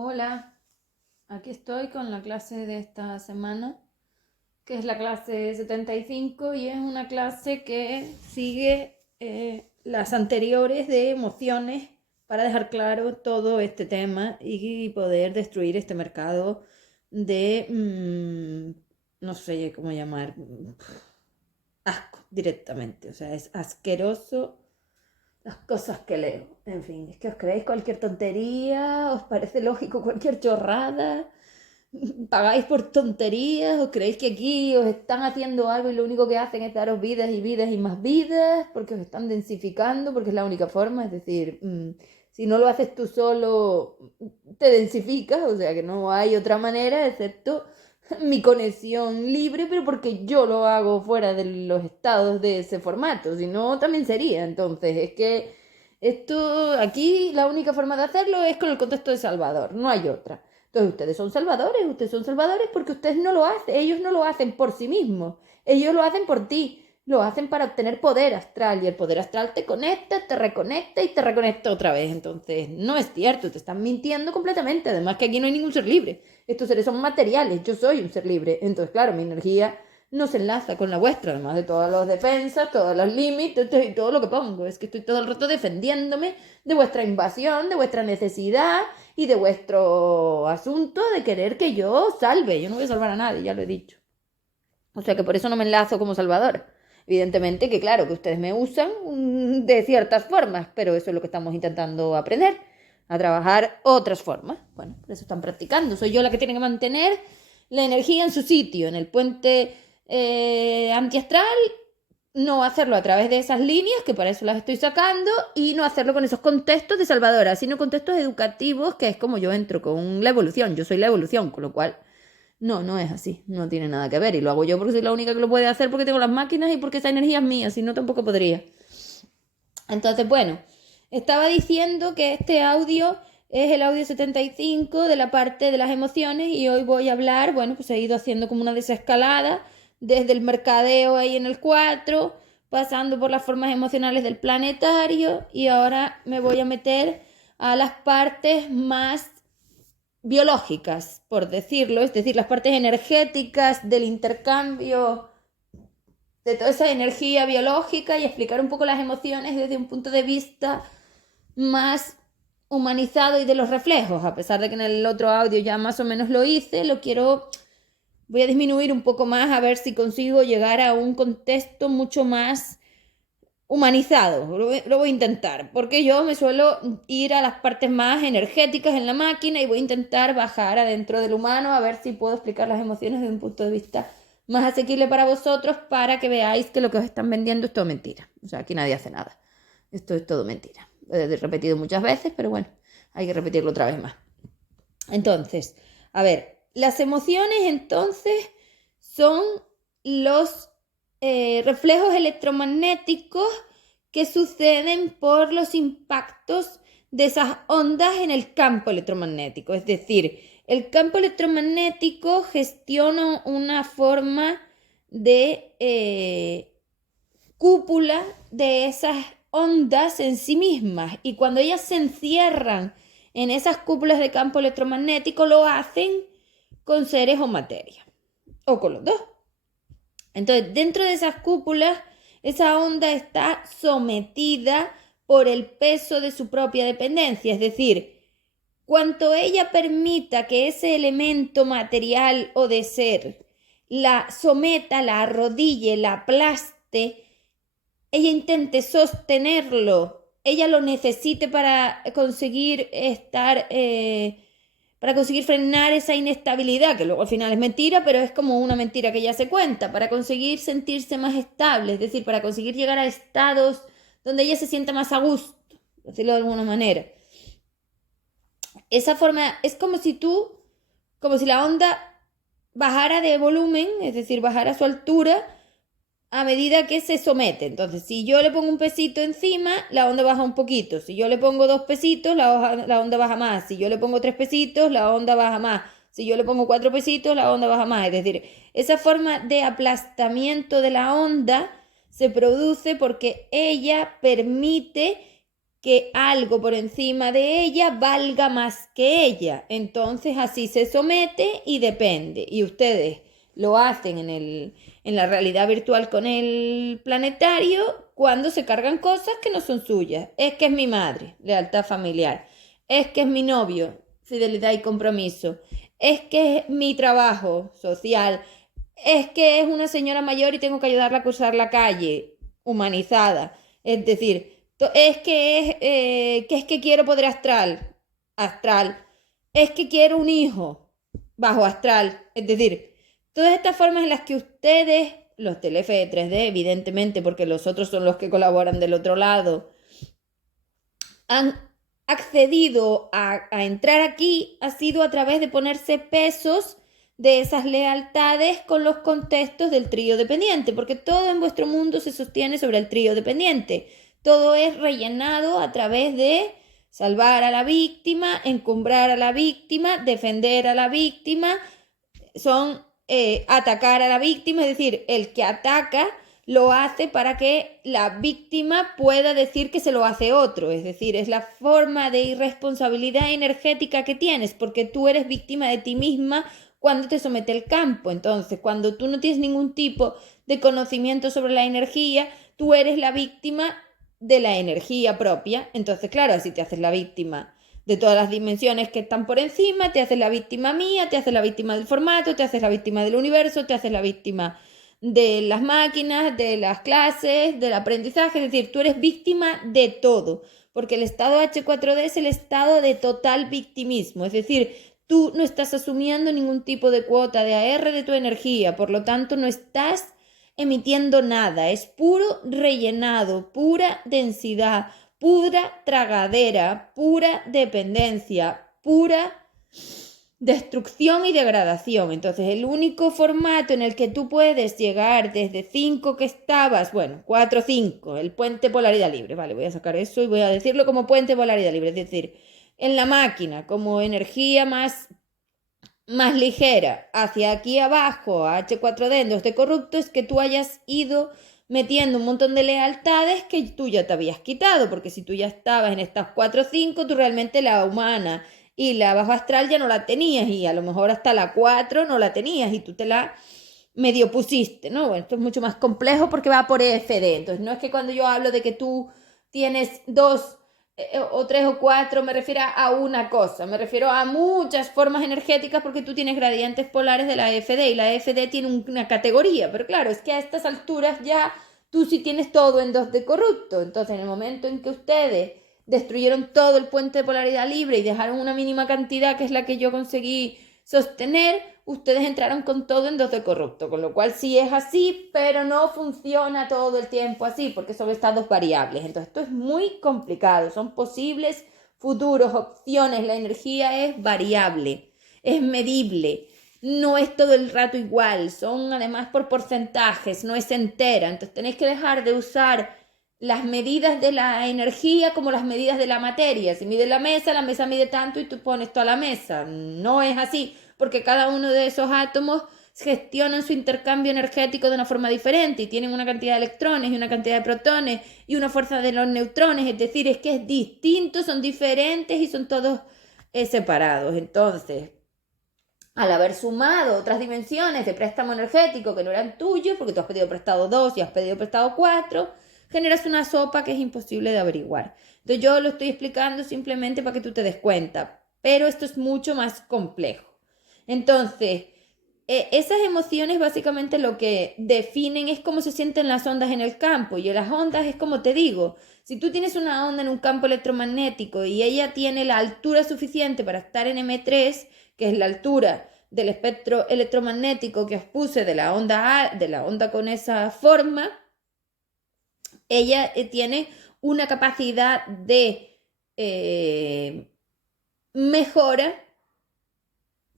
Hola, aquí estoy con la clase de esta semana, que es la clase 75 y es una clase que sigue las anteriores de emociones para dejar claro todo este tema y poder destruir este mercado de, no sé cómo llamar, asco directamente. O sea, es asqueroso las cosas que leo. En fin, es que os creéis cualquier tontería, os parece lógico cualquier chorrada, pagáis por tonterías, os creéis que aquí os están haciendo algo y lo único que hacen es daros vidas y vidas y más vidas, porque os están densificando, porque es la única forma. Es decir, si no lo haces tú solo, te densificas, o sea que no hay otra manera excepto mi conexión libre, pero porque yo lo hago fuera de los estados de ese formato, si no también sería. Entonces, es que esto aquí la única forma de hacerlo es con el contexto de Salvador, no hay otra. Entonces, ustedes son salvadores porque ustedes no lo hacen, ellos no lo hacen por sí mismos, ellos lo hacen por ti. Lo hacen para obtener poder astral y el poder astral te conecta, te reconecta y te reconecta otra vez. Entonces, no es cierto, te están mintiendo completamente. Además que aquí no hay ningún ser libre. Estos seres son materiales, yo soy un ser libre. Entonces, claro, mi energía no se enlaza con la vuestra, además de todas las defensas, todos los límites y todo lo que pongo. Es que estoy todo el rato defendiéndome de vuestra invasión, de vuestra necesidad y de vuestro asunto de querer que yo salve. Yo no voy a salvar a nadie, ya lo he dicho. O sea que por eso no me enlazo como salvadora. Evidentemente que claro, que ustedes me usan de ciertas formas, pero eso es lo que estamos intentando aprender, a trabajar otras formas. Bueno, por eso están practicando. Soy yo la que tiene que mantener la energía en su sitio, en el puente antiastral, no hacerlo a través de esas líneas, que para eso las estoy sacando, y no hacerlo con esos contextos de salvadora, sino contextos educativos, que es como yo entro con la evolución. Yo soy la evolución, con lo cual no, no es así, no tiene nada que ver. Y lo hago yo porque soy la única que lo puede hacer, porque tengo las máquinas y porque esa energía es mía, si no tampoco podría. Entonces, bueno, estaba diciendo que este audio es el audio 75 de la parte de las emociones y hoy voy a hablar, bueno, pues he ido haciendo como una desescalada desde el mercadeo ahí en el 4, pasando por las formas emocionales del planetario y ahora me voy a meter a las partes más biológicas, por decirlo, es decir, las partes energéticas del intercambio de toda esa energía biológica y explicar un poco las emociones desde un punto de vista más humanizado y de los reflejos, a pesar de que en el otro audio ya más o menos lo hice, voy a disminuir un poco más a ver si consigo llegar a un contexto mucho más humanizado. Lo voy a intentar, porque yo me suelo ir a las partes más energéticas en la máquina y voy a intentar bajar adentro del humano a ver si puedo explicar las emociones desde un punto de vista más asequible para vosotros, para que veáis que lo que os están vendiendo es todo mentira. O sea, aquí nadie hace nada. Esto es todo mentira. Lo he repetido muchas veces, pero bueno, hay que repetirlo otra vez más. Entonces, a ver, las emociones entonces son los reflejos electromagnéticos que suceden por los impactos de esas ondas en el campo electromagnético. Es decir, el campo electromagnético gestiona una forma de cúpula de esas ondas en sí mismas y cuando ellas se encierran en esas cúpulas de campo electromagnético lo hacen con seres o materia o con los dos. Entonces, dentro de esas cúpulas, esa onda está sometida por el peso de su propia dependencia, es decir, cuanto ella permita que ese elemento material o de ser la someta, la arrodille, la aplaste, ella intente sostenerlo, ella lo necesite para conseguir para conseguir frenar esa inestabilidad, que luego al final es mentira, pero es como una mentira que ya se cuenta, para conseguir sentirse más estable, es decir, para conseguir llegar a estados donde ella se sienta más a gusto, decirlo de alguna manera. Esa forma es como si la onda bajara de volumen, es decir, bajara su altura a medida que se somete. Entonces, si yo le pongo un pesito encima, la onda baja un poquito. Si yo le pongo 2 pesitos, la onda baja más. Si yo le pongo 3 pesitos, la onda baja más. Si yo le pongo 4 pesitos, la onda baja más. Es decir, esa forma de aplastamiento de la onda se produce porque ella permite que algo por encima de ella valga más que ella. Entonces así se somete y depende. Y ustedes lo hacen en la realidad virtual con el planetario cuando se cargan cosas que no son suyas. Es que es mi madre, lealtad familiar. Es que es mi novio, fidelidad y compromiso. Es que es mi trabajo social. Es que es una señora mayor y tengo que ayudarla a cruzar la calle, humanizada. Es decir, es que quiero poder astral, astral. Es que quiero un hijo, bajo astral. Es decir, todas estas formas en las que ustedes, los Telefe de 3D, evidentemente, porque los otros son los que colaboran del otro lado, han accedido a entrar aquí, ha sido a través de ponerse pesos de esas lealtades con los contextos del trío dependiente, porque todo en vuestro mundo se sostiene sobre el trío dependiente. Todo es rellenado a través de salvar a la víctima, encumbrar a la víctima, defender a la víctima, son atacar a la víctima, es decir, el que ataca lo hace para que la víctima pueda decir que se lo hace otro, es decir, es la forma de irresponsabilidad energética que tienes, porque tú eres víctima de ti misma cuando te somete el campo. Entonces, cuando tú no tienes ningún tipo de conocimiento sobre la energía, tú eres la víctima de la energía propia. Entonces, claro, así te haces la víctima de todas las dimensiones que están por encima, te haces la víctima mía, te haces la víctima del formato, te haces la víctima del universo, te haces la víctima de las máquinas, de las clases, del aprendizaje, es decir, tú eres víctima de todo, porque el estado H4D es el estado de total victimismo, es decir, tú no estás asumiendo ningún tipo de cuota de AR de tu energía, por lo tanto no estás emitiendo nada, es puro rellenado, pura densidad, pura tragadera, pura dependencia, pura destrucción y degradación. Entonces, el único formato en el que tú puedes llegar desde 5 que estabas, bueno, 4, 5, el puente polaridad libre, vale, voy a sacar eso y voy a decirlo como puente polaridad libre, es decir, en la máquina, como energía más ligera, hacia aquí abajo, H4D en 2D corrupto, es que tú hayas ido metiendo un montón de lealtades que tú ya te habías quitado, porque si tú ya estabas en estas 4 o 5, tú realmente la humana y la bajo astral ya no la tenías, y a lo mejor hasta la 4 no la tenías y tú te la medio pusiste, ¿no? Bueno, esto es mucho más complejo porque va por EFD, entonces no es que cuando yo hablo de que tú tienes 2 o 3 o 4 me refiero a una cosa, me refiero a muchas formas energéticas porque tú tienes gradientes polares de la EFD y la EFD tiene una categoría, pero claro, es que a estas alturas ya tú sí tienes todo en 2D corrupto, entonces en el momento en que ustedes destruyeron todo el puente de polaridad libre y dejaron una mínima cantidad que es la que yo conseguí sostener, ustedes entraron con todo en 2D corrupto, con lo cual sí es así, pero no funciona todo el tiempo así, porque son estados variables. Entonces esto es muy complicado, son posibles futuros, opciones, la energía es variable, es medible, no es todo el rato igual, son además por porcentajes, no es entera, entonces tenéis que dejar de usar las medidas de la energía como las medidas de la materia. Si mide la mesa mide tanto y tú pones toda la mesa. No es así, porque cada uno de esos átomos gestionan su intercambio energético de una forma diferente y tienen una cantidad de electrones y una cantidad de protones y una fuerza de los neutrones. Es decir, es que es distinto, son diferentes y son todos separados. Entonces, al haber sumado otras dimensiones de préstamo energético que no eran tuyos, porque tú has pedido prestado 2 y has pedido prestado 4, generas una sopa que es imposible de averiguar. Entonces yo lo estoy explicando simplemente para que tú te des cuenta, pero esto es mucho más complejo. Entonces, esas emociones básicamente lo que definen es cómo se sienten las ondas en el campo, y las ondas es como te digo, si tú tienes una onda en un campo electromagnético y ella tiene la altura suficiente para estar en M3, que es la altura del espectro electromagnético que os puse de la onda con esa forma, ella tiene una capacidad de mejora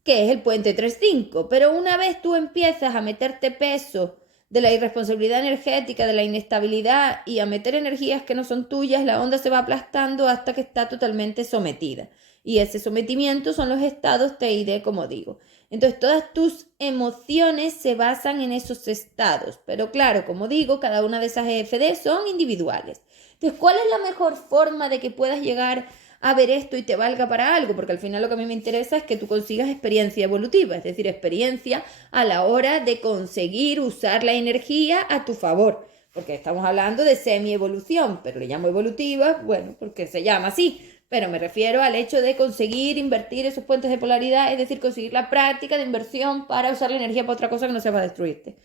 que es el puente 3.5, pero una vez tú empiezas a meterte peso de la irresponsabilidad energética, de la inestabilidad y a meter energías que no son tuyas, la onda se va aplastando hasta que está totalmente sometida. Y ese sometimiento son los estados T y D, como digo. Entonces, todas tus emociones se basan en esos estados. Pero claro, como digo, cada una de esas EFD son individuales. Entonces, ¿cuál es la mejor forma de que puedas llegar a ver esto y te valga para algo? Porque al final lo que a mí me interesa es que tú consigas experiencia evolutiva, es decir, experiencia a la hora de conseguir usar la energía a tu favor. Porque estamos hablando de semi-evolución, pero le llamo evolutiva, bueno, porque se llama así. Pero me refiero al hecho de conseguir invertir esos puentes de polaridad, es decir, conseguir la práctica de inversión para usar la energía para otra cosa que no sea para destruirte.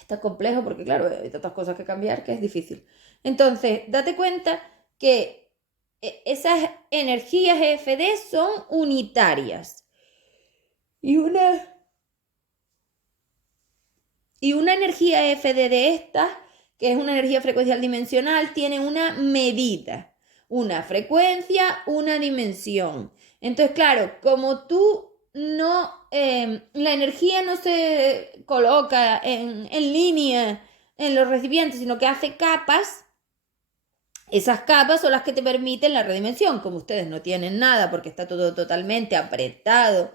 Está complejo porque, claro, hay tantas cosas que cambiar que es difícil. Entonces, date cuenta que esas energías EFD son unitarias. Y una energía EFD de estas, que es una energía frecuencial dimensional, tiene una medida, una frecuencia, una dimensión. Entonces, claro, como tú no, la energía no se coloca en línea en los recipientes, sino que hace capas. Esas capas son las que te permiten la redimensión. Como ustedes no tienen nada porque está todo totalmente apretado,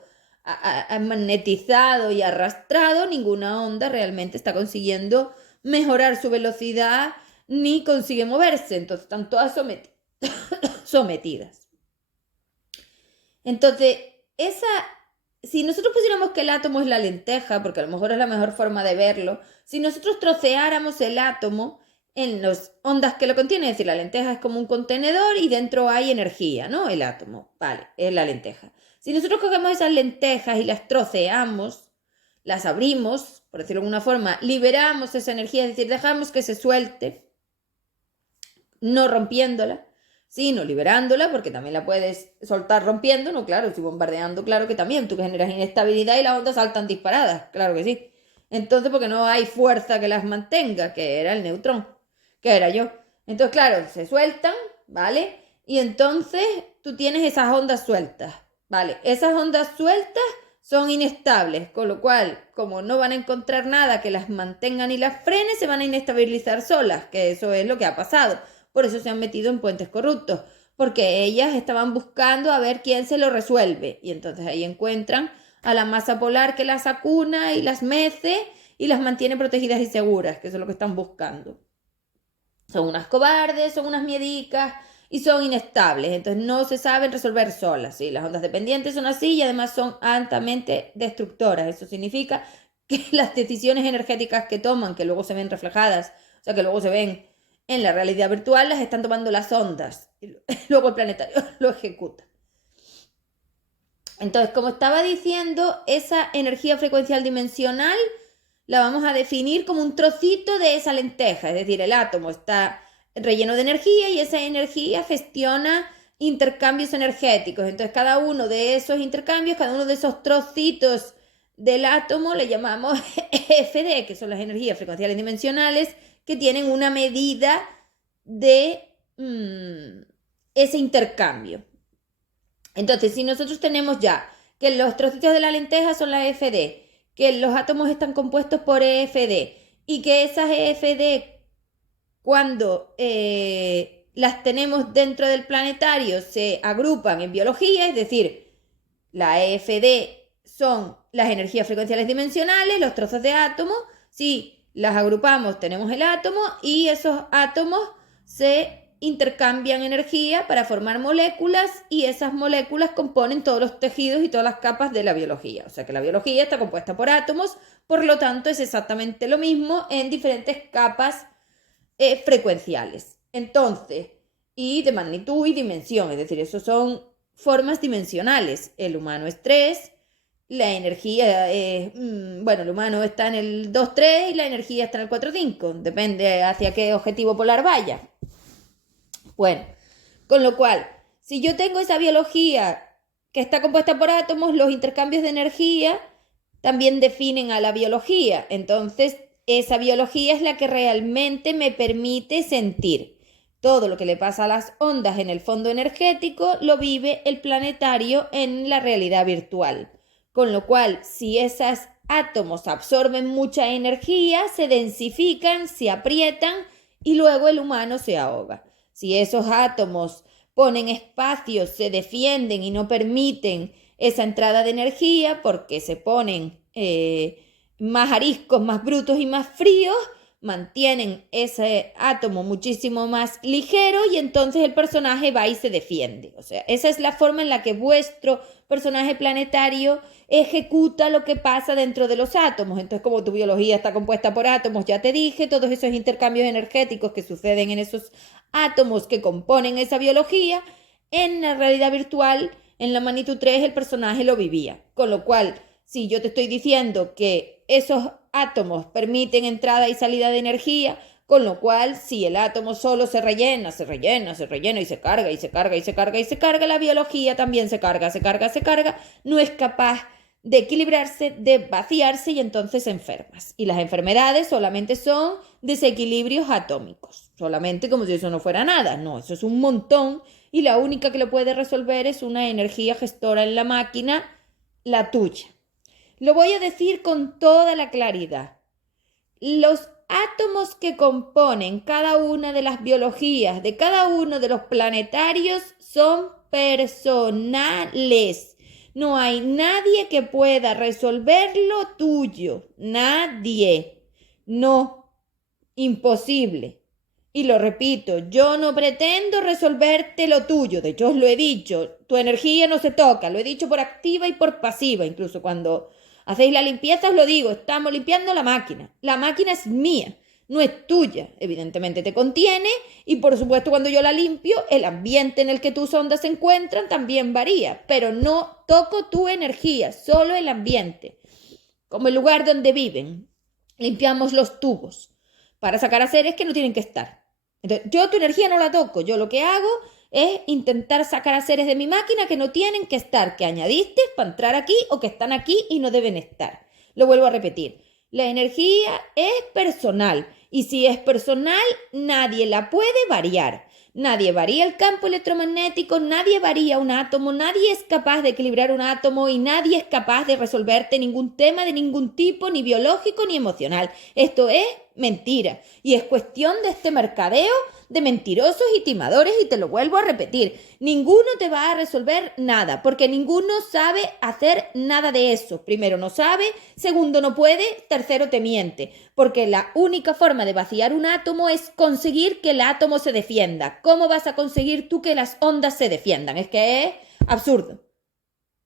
magnetizado y arrastrado, ninguna onda realmente está consiguiendo mejorar su velocidad ni consigue moverse. Entonces están todas sometidas. Entonces, si nosotros pusiéramos que el átomo es la lenteja, porque a lo mejor es la mejor forma de verlo, si nosotros troceáramos el átomo en las ondas que lo contienen, es decir, la lenteja es como un contenedor y dentro hay energía, ¿no? El átomo, vale, es la lenteja. Si nosotros cogemos esas lentejas y las troceamos, las abrimos, por decirlo de alguna forma, liberamos esa energía, es decir, dejamos que se suelte, no rompiéndola, sino liberándola, porque también la puedes soltar rompiendo, no, claro, si bombardeando, claro que también, tú generas inestabilidad y las ondas saltan disparadas, claro que sí. Entonces, porque no hay fuerza que las mantenga, que era el neutrón, que era yo. Entonces, claro, se sueltan, ¿vale? Y entonces tú tienes esas ondas sueltas, ¿vale? Esas ondas sueltas son inestables, con lo cual, como no van a encontrar nada que las mantenga ni las frene, se van a inestabilizar solas, que eso es lo que ha pasado. Por eso se han metido en puentes corruptos, porque ellas estaban buscando a ver quién se lo resuelve. Y entonces ahí encuentran a la masa polar que las acuna y las mece y las mantiene protegidas y seguras, que eso es lo que están buscando. Son unas cobardes, son unas miedicas y son inestables, entonces no se saben resolver solas. ¿Sí? Las ondas dependientes son así y además son altamente destructoras. Eso significa que las decisiones energéticas que toman, que luego se ven reflejadas, o sea, que luego se ven en la realidad virtual, las están tomando las ondas y luego el planetario lo ejecuta. Entonces, como estaba diciendo, esa energía frecuencial dimensional la vamos a definir como un trocito de esa lenteja, es decir, el átomo está relleno de energía y esa energía gestiona intercambios energéticos. Entonces, cada uno de esos intercambios, cada uno de esos trocitos del átomo le llamamos FD, que son las energías frecuenciales dimensionales, que tienen una medida de ese intercambio. Entonces, si nosotros tenemos ya que los trocitos de la lenteja son las FD, que los átomos están compuestos por EFD y que esas EFD, cuando las tenemos dentro del planetario, se agrupan en biología, es decir, la EFD son las energías frecuenciales dimensionales, los trozos de átomos. Si las agrupamos, tenemos el átomo y esos átomos se intercambian energía para formar moléculas y esas moléculas componen todos los tejidos y todas las capas de la biología. O sea que la biología está compuesta por átomos, por lo tanto es exactamente lo mismo en diferentes capas frecuenciales. Entonces, y de magnitud y dimensión, es decir, eso son formas dimensionales. El humano es 3, la energía es, bueno, el humano está en el 2,3 y la energía está en el 4,5, depende hacia qué objetivo polar vaya. Bueno, con lo cual, si yo tengo esa biología que está compuesta por átomos, los intercambios de energía también definen a la biología. Entonces, esa biología es la que realmente me permite sentir. Todo lo que le pasa a las ondas en el fondo energético lo vive el planetario en la realidad virtual. Con lo cual, si esos átomos absorben mucha energía, se densifican, se aprietan y luego el humano se ahoga. Si esos átomos ponen espacios, se defienden y no permiten esa entrada de energía porque se ponen más ariscos, más brutos y más fríos, mantienen ese átomo muchísimo más ligero y entonces el personaje va y se defiende. O sea, esa es la forma en la que vuestro personaje planetario ejecuta lo que pasa dentro de los átomos. Entonces, como tu biología está compuesta por átomos, ya te dije, todos esos intercambios energéticos que suceden en esos átomos que componen esa biología, en la realidad virtual, en la magnitud 3, el personaje lo vivía. Con lo cual, si yo te estoy diciendo que esos átomos permiten entrada y salida de energía, con lo cual si el átomo solo se rellena y se carga y se carga y se carga y se carga, la biología también se carga, no es capaz de equilibrarse, de vaciarse y entonces enfermas. Y las enfermedades solamente son desequilibrios atómicos, solamente como si eso no fuera nada. No, eso es un montón y la única que lo puede resolver es una energía gestora en la máquina, la tuya. Lo voy a decir con toda la claridad. Los átomos que componen cada una de las biologías de cada uno de los planetarios son personales. No hay nadie que pueda resolver lo tuyo. Nadie. No. Imposible. Y lo repito, yo no pretendo resolverte lo tuyo. De hecho, os lo he dicho. Tu energía no se toca. Lo he dicho por activa y por pasiva. Incluso cuando hacéis la limpieza os lo digo. Estamos limpiando la máquina. La máquina es mía. No es tuya. Evidentemente te contiene. Y por supuesto cuando yo la limpio, el ambiente en el que tus ondas se encuentran también varía. Pero no toco tu energía. Solo el ambiente. Como el lugar donde viven. Limpiamos los tubos para sacar a seres que no tienen que estar. Entonces, yo tu energía no la toco. Yo lo que hago es intentar sacar a seres de mi máquina que no tienen que estar, que añadiste para entrar aquí o que están aquí y no deben estar. Lo vuelvo a repetir. La energía es personal y si es personal, nadie la puede variar. Nadie varía el campo electromagnético, nadie varía un átomo, nadie es capaz de equilibrar un átomo y nadie es capaz de resolverte ningún tema de ningún tipo, ni biológico ni emocional. Esto es mentira y es cuestión de este mercadeo de mentirosos y timadores y te lo vuelvo a repetir. Ninguno te va a resolver nada porque ninguno sabe hacer nada de eso. Primero no sabe, segundo no puede, tercero te miente. Porque la única forma de vaciar un átomo es conseguir que el átomo se defienda. ¿Cómo vas a conseguir tú que las ondas se defiendan? Es que es absurdo.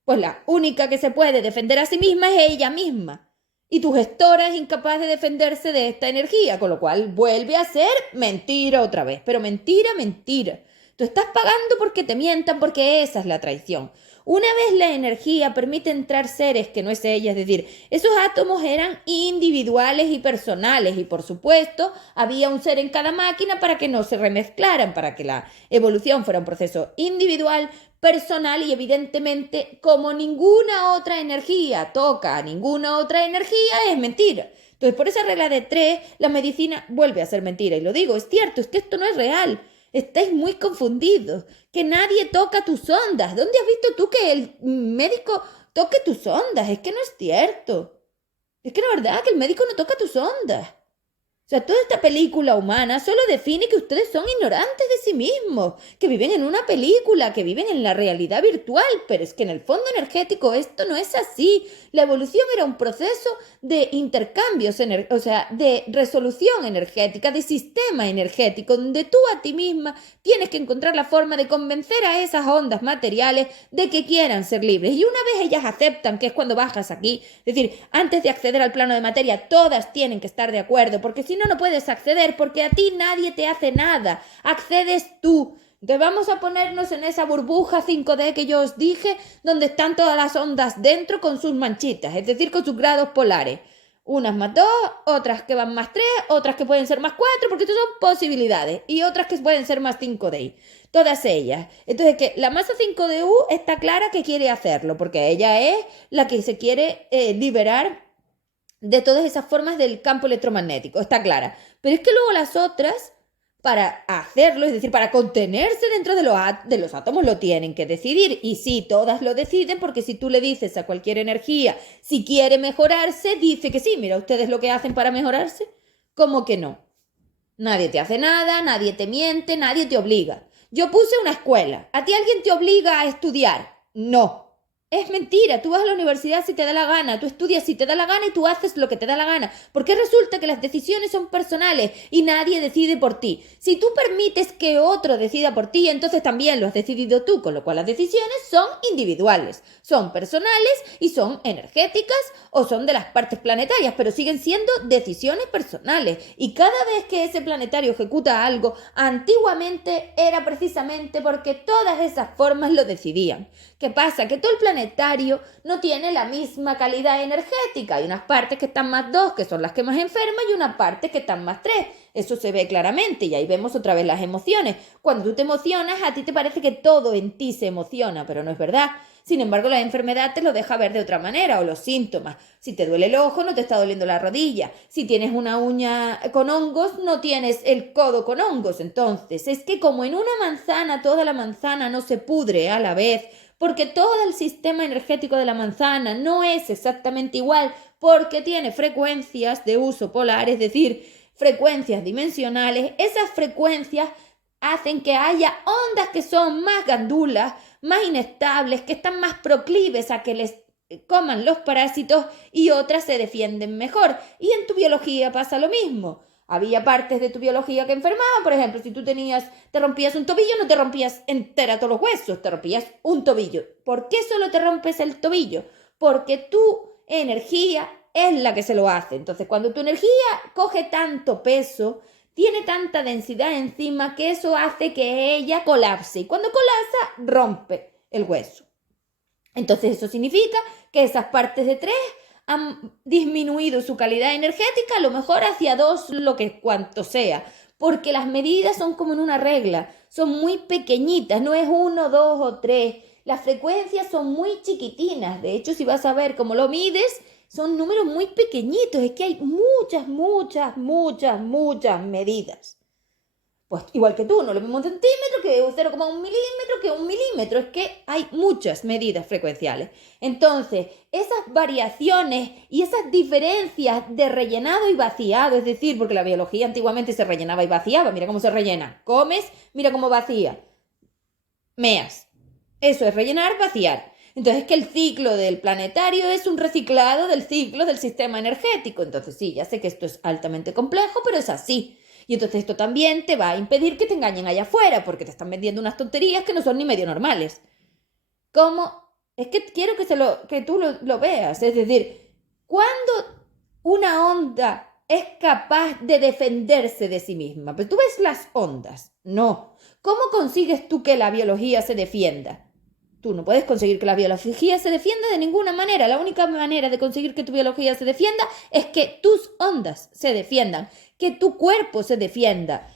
Pues la única que se puede defender a sí misma es ella misma. Y tu gestora es incapaz de defenderse de esta energía, con lo cual vuelve a ser mentira otra vez. Pero mentira, mentira. Tú estás pagando porque te mientan, porque esa es la traición. Una vez la energía permite entrar seres que no es ella, es decir, esos átomos eran individuales y personales y por supuesto había un ser en cada máquina para que no se remezclaran, para que la evolución fuera un proceso individual, personal y evidentemente como ninguna otra energía toca a ninguna otra energía es mentira. Entonces por esa regla de 3 la medicina vuelve a ser mentira y lo digo, es cierto, es que esto no es real. Estáis muy confundidos, que nadie toca tus ondas. ¿Dónde has visto tú que el médico toque tus ondas? Es que no es cierto. Es que la verdad que el médico no toca tus ondas. O sea, toda esta película humana solo define que ustedes son ignorantes de sí mismos, que viven en una película, que viven en la realidad virtual, pero es que en el fondo energético esto no es así. La evolución era un proceso de intercambios, o sea, de resolución energética, de sistema energético, donde tú a ti misma tienes que encontrar la forma de convencer a esas ondas materiales de que quieran ser libres. Y una vez ellas aceptan, que es cuando bajas aquí, es decir, antes de acceder al plano de materia, todas tienen que estar de acuerdo, porque si no, no puedes acceder porque a ti nadie te hace nada. Accedes tú. Entonces vamos a ponernos en esa burbuja 5D que yo os dije, donde están todas las ondas dentro con sus manchitas, es decir, con sus grados polares. Unas más 2, otras que van más 3, otras que pueden ser más 4, porque estas son posibilidades, y otras que pueden ser más 5D. Todas ellas. Entonces, que la masa 5DU está clara que quiere hacerlo, porque ella es la que se quiere liberar de todas esas formas del campo electromagnético, está clara. Pero es que luego las otras, para hacerlo, es decir, para contenerse dentro de los átomos, lo tienen que decidir. Y sí, todas lo deciden, porque si tú le dices a cualquier energía si quiere mejorarse, dice que sí. Mira ustedes lo que hacen para mejorarse. ¿Cómo que no? Nadie te hace nada, nadie te miente, nadie te obliga. Yo puse una escuela. ¿A ti alguien te obliga a estudiar? No. Es mentira, tú vas a la universidad si te da la gana, tú estudias si te da la gana y tú haces lo que te da la gana, porque resulta que las decisiones son personales y nadie decide por ti. Si tú permites que otro decida por ti, entonces también lo has decidido tú, con lo cual las decisiones son individuales, son personales y son energéticas o son de las partes planetarias, pero siguen siendo decisiones personales. Y cada vez que ese planetario ejecuta algo, antiguamente era precisamente porque todas esas formas lo decidían. ¿Qué pasa? Que todo el planetario no tiene la misma calidad energética. Hay unas partes que están más 2, que son las que más enferman, y unas partes que están más 3. Eso se ve claramente y ahí vemos otra vez las emociones. Cuando tú te emocionas, a ti te parece que todo en ti se emociona, pero no es verdad. Sin embargo, la enfermedad te lo deja ver de otra manera, o los síntomas. Si te duele el ojo, no te está doliendo la rodilla. Si tienes una uña con hongos, no tienes el codo con hongos. Entonces, es que como en una manzana, toda la manzana no se pudre a la vez, porque todo el sistema energético de la manzana no es exactamente igual, porque tiene frecuencias de uso polar, es decir, frecuencias dimensionales. Esas frecuencias hacen que haya ondas que son más gandulas, más inestables, que están más proclives a que les coman los parásitos, y otras se defienden mejor. Y en tu biología pasa lo mismo. Había partes de tu biología que enfermaban. Por ejemplo, si tú te rompías un tobillo, no te rompías entera todos los huesos, te rompías un tobillo. ¿Por qué solo te rompes el tobillo? Porque tu energía es la que se lo hace. Entonces, cuando tu energía coge tanto peso, tiene tanta densidad encima, que eso hace que ella colapse. Y cuando colapsa, rompe el hueso. Entonces, eso significa que esas partes de 3 han disminuido su calidad energética, a lo mejor hacia 2, lo que cuanto sea, porque las medidas son como en una regla, son muy pequeñitas, no es 1, 2 o 3. Las frecuencias son muy chiquitinas. De hecho, si vas a ver cómo lo mides, son números muy pequeñitos. Es que hay muchas medidas. Pues igual que tú, no lo mismo un centímetro que 0,1 milímetro que 1 milímetro. Es que hay muchas medidas frecuenciales. Entonces, esas variaciones y esas diferencias de rellenado y vaciado, es decir, porque la biología antiguamente se rellenaba y vaciaba. Mira cómo se rellena. Comes, mira cómo vacía. Meas. Eso es rellenar, vaciar. Entonces, que el ciclo del planetario es un reciclado del ciclo del sistema energético. Entonces, sí, ya sé que esto es altamente complejo, pero es así. Y entonces esto también te va a impedir que te engañen allá afuera, porque te están vendiendo unas tonterías que no son ni medio normales. ¿Cómo? Es que quiero que tú lo veas. Es decir, ¿cuándo una onda es capaz de defenderse de sí misma? Pero tú ves las ondas. No. ¿Cómo consigues tú que la biología se defienda? Tú no puedes conseguir que la biología se defienda de ninguna manera. La única manera de conseguir que tu biología se defienda es que tus ondas se defiendan, que tu cuerpo se defienda.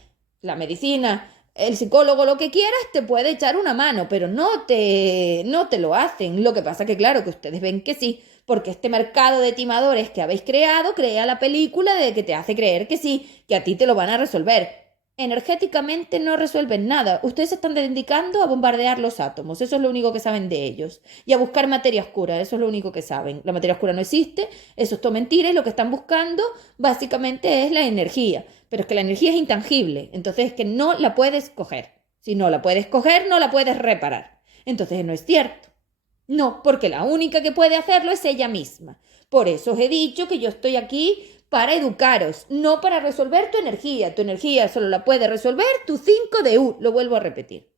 La medicina, el psicólogo, lo que quieras, te puede echar una mano, pero no te lo hacen. Lo que pasa que claro, que ustedes ven que sí, porque este mercado de timadores que habéis creado crea la película de que te hace creer que sí, que a ti te lo van a resolver. Energéticamente no resuelven nada. Ustedes se están dedicando a bombardear los átomos. Eso es lo único que saben de ellos. Y a buscar materia oscura. Eso es lo único que saben. La materia oscura no existe. Eso es todo mentira. Y lo que están buscando básicamente es la energía. Pero es que la energía es intangible. Entonces es que no la puedes coger. Si no la puedes coger, no la puedes reparar. Entonces no es cierto. No, porque la única que puede hacerlo es ella misma. Por eso os he dicho que yo estoy aquí para educaros, no para resolver tu energía. Tu energía solo la puede resolver tu 5DU, lo vuelvo a repetir.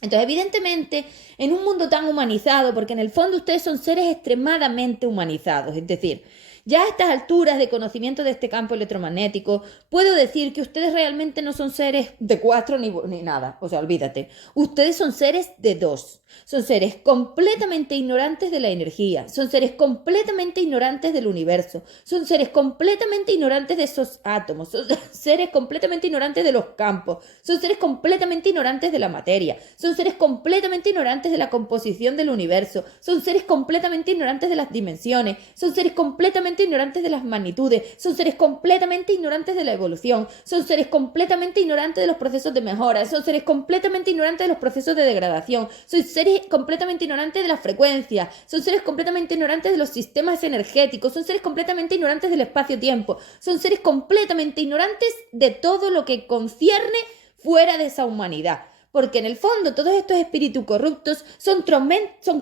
Entonces, evidentemente, en un mundo tan humanizado, porque en el fondo ustedes son seres extremadamente humanizados, es decir, ya a estas alturas de conocimiento de este campo electromagnético, puedo decir que ustedes realmente no son seres de 4 ni nada, o sea, olvídate. Ustedes son seres de 2. Son seres completamente ignorantes de la energía, son seres completamente ignorantes del universo, son seres completamente ignorantes de esos átomos, son seres completamente ignorantes de los campos, son seres completamente ignorantes de la materia, son seres completamente ignorantes de la composición del universo, son seres completamente ignorantes de las dimensiones, son seres completamente ignorantes de las magnitudes, son seres completamente ignorantes de la evolución, son seres completamente ignorantes de los procesos de mejora, son seres completamente ignorantes de los procesos de degradación, son seres completamente ignorantes de la frecuencia, son seres completamente ignorantes de los sistemas energéticos, son seres completamente ignorantes del espacio-tiempo, son seres completamente ignorantes de todo lo que concierne fuera de esa humanidad. porque en el fondo todos estos espíritus corruptos son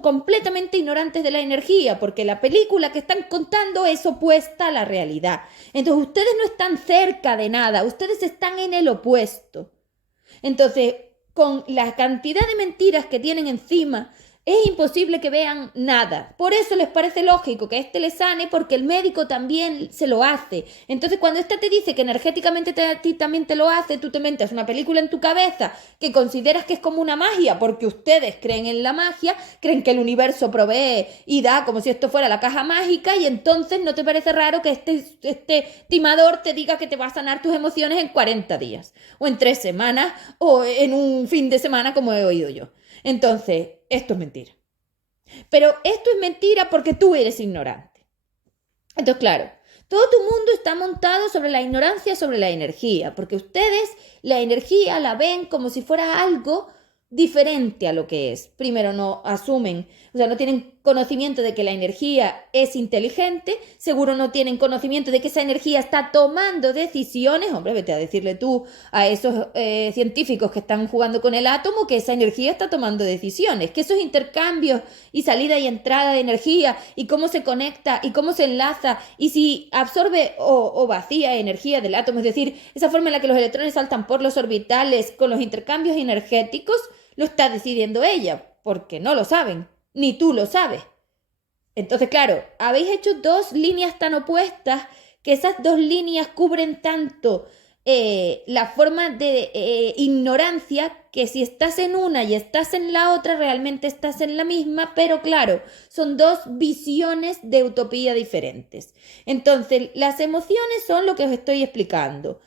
completamente ignorantes de la energía, porque la película que están contando es opuesta a la realidad. Entonces ustedes no están cerca de nada, ustedes están en el opuesto. Entonces, con la cantidad de mentiras que tienen encima, es imposible que vean nada. Por eso les parece lógico que este les sane, porque el médico también se lo hace. Entonces, cuando este te dice que energéticamente a ti también te lo hace, tú te metes una película en tu cabeza que consideras que es como una magia, porque ustedes creen en la magia, creen que el universo provee y da como si esto fuera la caja mágica, y entonces no te parece raro que este timador te diga que te va a sanar tus emociones en 40 días, o en 3 semanas, o en un fin de semana, como he oído yo. Entonces, esto es mentira. Pero esto es mentira porque tú eres ignorante. Entonces, claro, todo tu mundo está montado sobre la ignorancia sobre la energía, porque ustedes la energía la ven como si fuera algo diferente a lo que es. Primero, no asumen, o sea, no tienen conocimiento de que la energía es inteligente, seguro no tienen conocimiento de que esa energía está tomando decisiones. Hombre, vete a decirle tú a esos científicos que están jugando con el átomo que esa energía está tomando decisiones, que esos intercambios y salida y entrada de energía y cómo se conecta y cómo se enlaza y si absorbe o vacía energía del átomo, es decir, esa forma en la que los electrones saltan por los orbitales con los intercambios energéticos, lo está decidiendo ella, porque no lo saben, ni tú lo sabes. Entonces, claro, habéis hecho 2 líneas tan opuestas que esas 2 líneas cubren tanto la forma de ignorancia, que si estás en una y estás en la otra, realmente estás en la misma, pero claro, son 2 visiones de utopía diferentes. Entonces, las emociones son lo que os estoy explicando.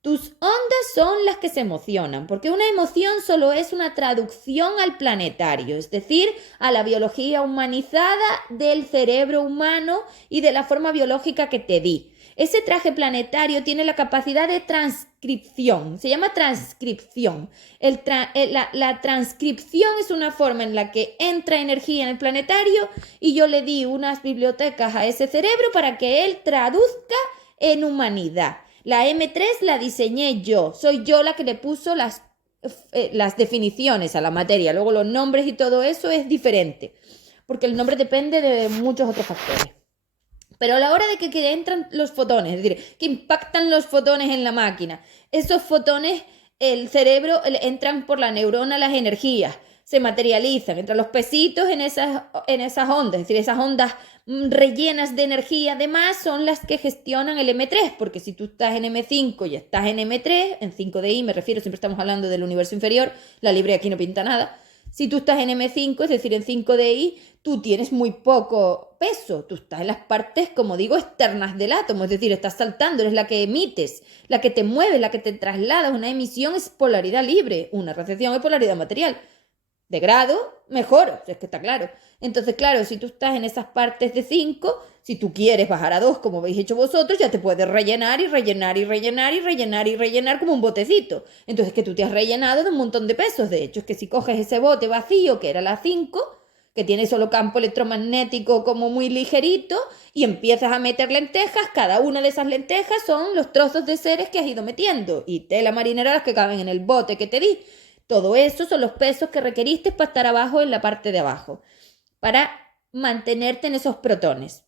Tus ondas son las que se emocionan, porque una emoción solo es una traducción al planetario, es decir, a la biología humanizada del cerebro humano y de la forma biológica que te di. Ese traje planetario tiene la capacidad de transcripción, se llama transcripción. La transcripción es una forma en la que entra energía en el planetario y yo le di unas bibliotecas a ese cerebro para que él traduzca en humanidad. La M3 la diseñé yo, soy yo la que le puso las definiciones a la materia, luego los nombres y todo eso es diferente, porque el nombre depende de muchos otros factores. Pero a la hora de que entran los fotones, es decir, que impactan los fotones en la máquina, esos fotones, el cerebro entran por la neurona las energías, se materializan, entran los pesitos en esas ondas, es decir, esas ondas rellenas de energía además son las que gestionan el M3, porque si tú estás en M5 y estás en M3, en 5DI me refiero, siempre estamos hablando del universo inferior, la libre aquí no pinta nada. Si tú estás en M5, es decir, en 5DI, tú tienes muy poco peso, tú estás en las partes, como digo, externas del átomo, es decir, estás saltando, eres la que emites, la que te mueve, la que te traslada. Una emisión es polaridad libre, una recepción es polaridad material. De grado, mejor, es que está claro. Entonces, claro, si tú estás en esas partes de 5, si tú quieres bajar a 2, como habéis hecho vosotros, ya te puedes rellenar y rellenar y rellenar y rellenar y rellenar como un botecito. Entonces, que tú te has rellenado de un montón de pesos. De hecho, es que si coges ese bote vacío, que era la 5, que tiene solo campo electromagnético como muy ligerito, y empiezas a meter lentejas, cada una de esas lentejas son los trozos de seres que has ido metiendo, y tela marinera las que caben en el bote que te di. Todo eso son los pesos que requeriste para estar abajo en la parte de abajo, para mantenerte en esos protones.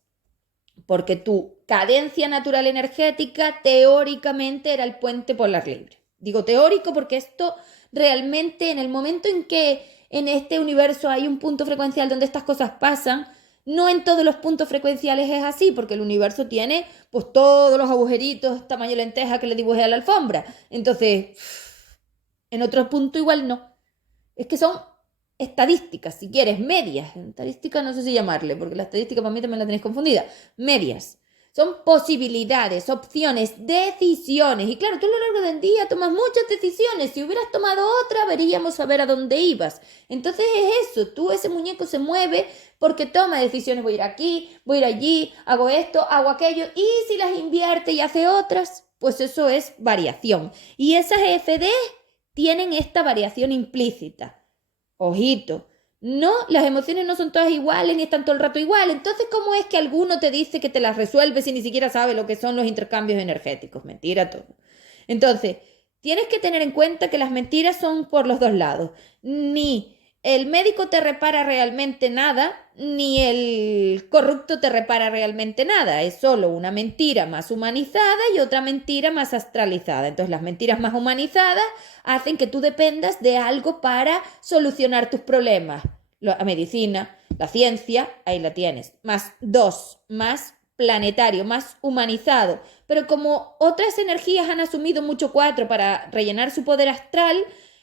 Porque tu cadencia natural energética teóricamente era el puente polar libre. Digo teórico porque esto realmente en el momento en que en este universo hay un punto frecuencial donde estas cosas pasan, no en todos los puntos frecuenciales es así, porque el universo tiene pues todos los agujeritos tamaño lenteja que le dibujé a la alfombra. Entonces, en otro punto igual no. Es que son estadísticas, si quieres, medias. Estadística no sé si llamarle, porque la estadística para mí también la tenéis confundida. Medias. Son posibilidades, opciones, decisiones. Y claro, tú a lo largo del día tomas muchas decisiones. Si hubieras tomado otra, veríamos a ver a dónde ibas. Entonces es eso, ese muñeco se mueve porque toma decisiones. Voy a ir aquí, voy a ir allí, hago esto, hago aquello. Y si las invierte y hace otras, pues eso es variación. Y esas EFD tienen esta variación implícita. Ojito, no, las emociones no son todas iguales ni están todo el rato igual. Entonces, ¿cómo es que alguno te dice que te las resuelve si ni siquiera sabe lo que son los intercambios energéticos? Mentira todo. Entonces, tienes que tener en cuenta que las mentiras son por los dos lados. Ni el médico te repara realmente nada, ni el corrupto te repara realmente nada. Es solo una mentira más humanizada y otra mentira más astralizada. Entonces, las mentiras más humanizadas hacen que tú dependas de algo para solucionar tus problemas. La medicina, la ciencia, ahí la tienes. Más dos, más planetario, más humanizado. Pero como otras energías han asumido mucho cuatro para rellenar su poder astral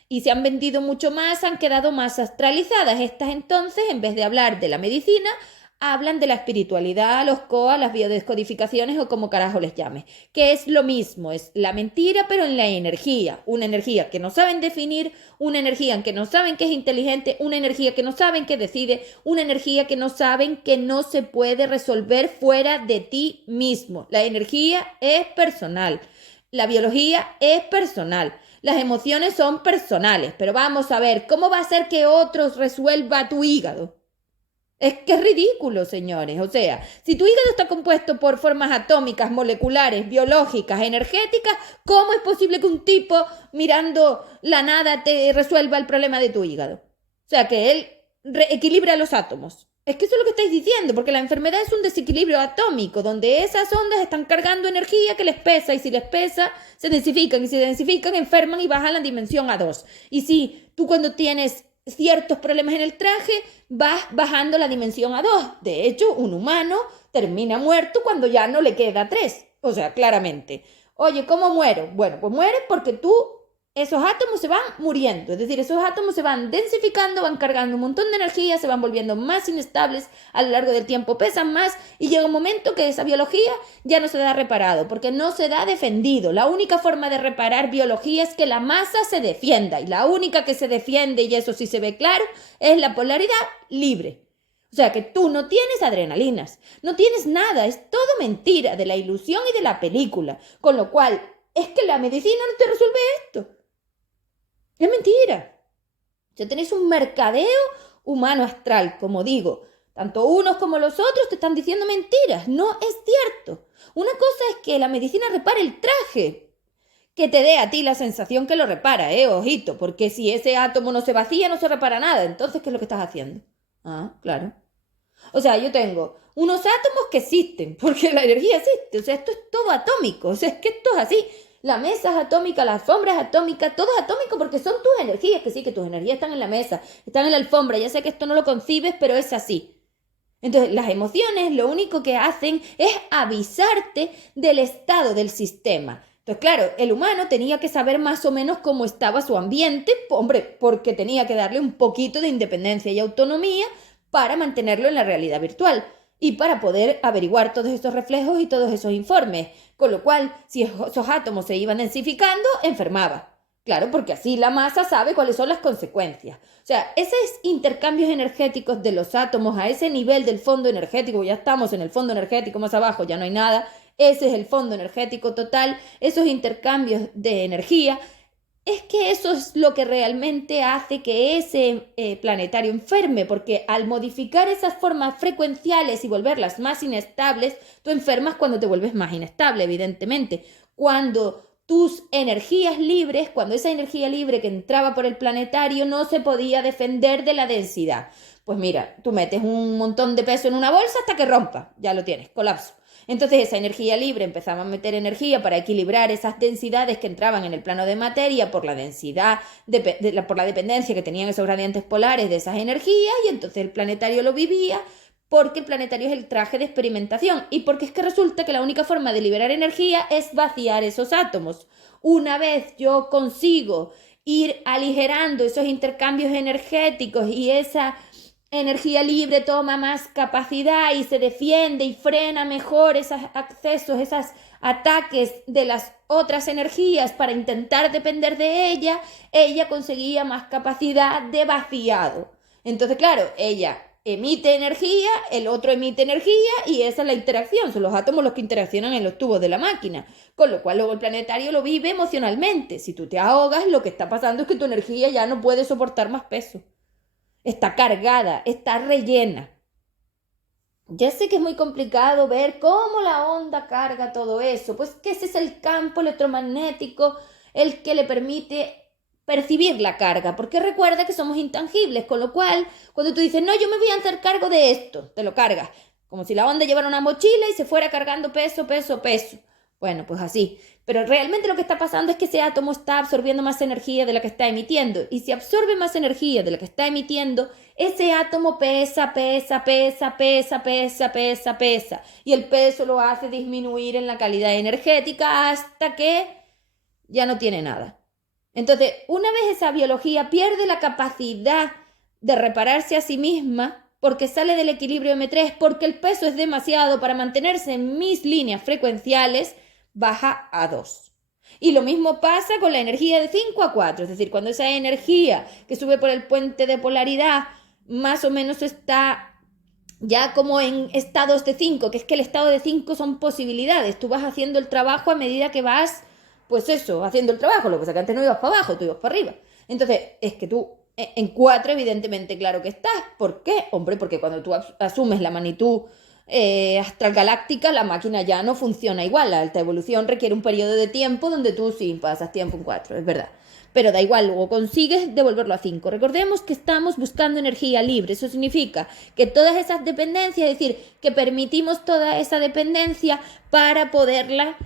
y se han vendido mucho más, han quedado más astralizadas. Estas entonces, en vez de hablar de la medicina, hablan de la espiritualidad, los COA, las biodescodificaciones o como carajo les llame, que es lo mismo, es la mentira pero en la energía, una energía que no saben definir, una energía que no saben que es inteligente, una energía que no saben que decide, una energía que no saben que no se puede resolver fuera de ti mismo. La energía es personal, la biología es personal. Las emociones son personales, pero vamos a ver, ¿cómo va a ser que otros resuelva tu hígado? Es que es ridículo, señores. O sea, si tu hígado está compuesto por formas atómicas, moleculares, biológicas, energéticas, ¿cómo es posible que un tipo mirando la nada te resuelva el problema de tu hígado? O sea, que él equilibra los átomos. Es que eso es lo que estáis diciendo, porque la enfermedad es un desequilibrio atómico, donde esas ondas están cargando energía que les pesa, y si les pesa, se densifican, y si se densifican, enferman y bajan la dimensión a 2. Y si tú cuando tienes ciertos problemas en el traje, vas bajando la dimensión a 2. De hecho, un humano termina muerto cuando ya no le queda 3. O sea, claramente. Oye, ¿cómo muero? Bueno, pues mueres porque esos átomos se van muriendo. Es decir, esos átomos se van densificando, van cargando un montón de energía, se van volviendo más inestables a lo largo del tiempo, pesan más y llega un momento que esa biología ya no se da reparado, porque no se da defendido. La única forma de reparar biología es que la masa se defienda, y la única que se defiende, y eso sí se ve claro, es la polaridad libre. O sea que tú no tienes adrenalinas, no tienes nada, es todo mentira de la ilusión y de la película, con lo cual es que la medicina no te resuelve esto. Es mentira. Ya tenéis un mercadeo humano astral, como digo. Tanto unos como los otros te están diciendo mentiras. No es cierto. Una cosa es que la medicina repare el traje, que te dé a ti la sensación que lo repara, ojito, porque si ese átomo no se vacía, no se repara nada. Entonces, ¿qué es lo que estás haciendo? Ah, claro. O sea, yo tengo unos átomos que existen, porque la energía existe. O sea, esto es todo atómico. O sea, es que esto es así. La mesa es atómica, la alfombra es atómica, todo es atómico porque son tus energías, que sí, que tus energías están en la mesa, están en la alfombra. Ya sé que esto no lo concibes, pero es así. Entonces, las emociones lo único que hacen es avisarte del estado del sistema. Entonces, claro, el humano tenía que saber más o menos cómo estaba su ambiente, hombre, porque tenía que darle un poquito de independencia y autonomía para mantenerlo en la realidad virtual y para poder averiguar todos esos reflejos y todos esos informes. Con lo cual, si esos átomos se iban densificando, enfermaba. Claro, porque así la masa sabe cuáles son las consecuencias. O sea, esos intercambios energéticos de los átomos a ese nivel del fondo energético, ya estamos en el fondo energético más abajo, ya no hay nada, ese es el fondo energético total, esos intercambios de energía, es que eso es lo que realmente hace que ese planetario enferme, porque al modificar esas formas frecuenciales y volverlas más inestables, tú enfermas cuando te vuelves más inestable, evidentemente. Cuando tus energías libres, cuando esa energía libre que entraba por el planetario no se podía defender de la densidad. Pues mira, tú metes un montón de peso en una bolsa hasta que rompa, ya lo tienes, colapso. Entonces esa energía libre empezaba a meter energía para equilibrar esas densidades que entraban en el plano de materia por la densidad, por la dependencia que tenían esos gradientes polares de esas energías, y entonces el planetario lo vivía porque el planetario es el traje de experimentación y porque es que resulta que la única forma de liberar energía es vaciar esos átomos. Una vez yo consigo ir aligerando esos intercambios energéticos y esa energía libre toma más capacidad y se defiende y frena mejor esos accesos, esos ataques de las otras energías para intentar depender de ella, ella conseguía más capacidad de vaciado. Entonces, claro, ella emite energía, el otro emite energía y esa es la interacción, son los átomos los que interaccionan en los tubos de la máquina, con lo cual luego el planetario lo vive emocionalmente. Si tú te ahogas, lo que está pasando es que tu energía ya no puede soportar más peso. Está cargada, está rellena. Ya sé que es muy complicado ver cómo la onda carga todo eso, pues que ese es el campo electromagnético el que le permite percibir la carga, porque recuerda que somos intangibles, con lo cual, cuando tú dices, no, yo me voy a hacer cargo de esto, te lo cargas, como si la onda llevara una mochila y se fuera cargando peso, peso, peso. Bueno, pues así. Pero realmente lo que está pasando es que ese átomo está absorbiendo más energía de la que está emitiendo. Y si absorbe más energía de la que está emitiendo, ese átomo pesa, pesa, pesa, pesa, pesa, pesa, pesa. Y el peso lo hace disminuir en la calidad energética hasta que ya no tiene nada. Entonces, una vez esa biología pierde la capacidad de repararse a sí misma, porque sale del equilibrio M3, porque el peso es demasiado para mantenerse en mis líneas frecuenciales, baja a 2. Y lo mismo pasa con la energía de 5 a 4, es decir, cuando esa energía que sube por el puente de polaridad más o menos está ya como en estados de 5, que es que el estado de 5 son posibilidades, tú vas haciendo el trabajo a medida que vas, pues eso, haciendo el trabajo, lo que pasa es que antes no ibas para abajo, tú ibas para arriba. Entonces, es que tú en 4 evidentemente claro que estás. ¿Por qué? Hombre, porque cuando tú asumes la magnitud astral galáctica, la máquina ya no funciona igual. La alta evolución requiere un periodo de tiempo donde tú sí pasas tiempo en 4, es verdad. Pero da igual, luego consigues devolverlo a 5. Recordemos que estamos buscando energía libre. Eso significa que todas esas dependencias, es decir, que permitimos toda esa dependencia para poderla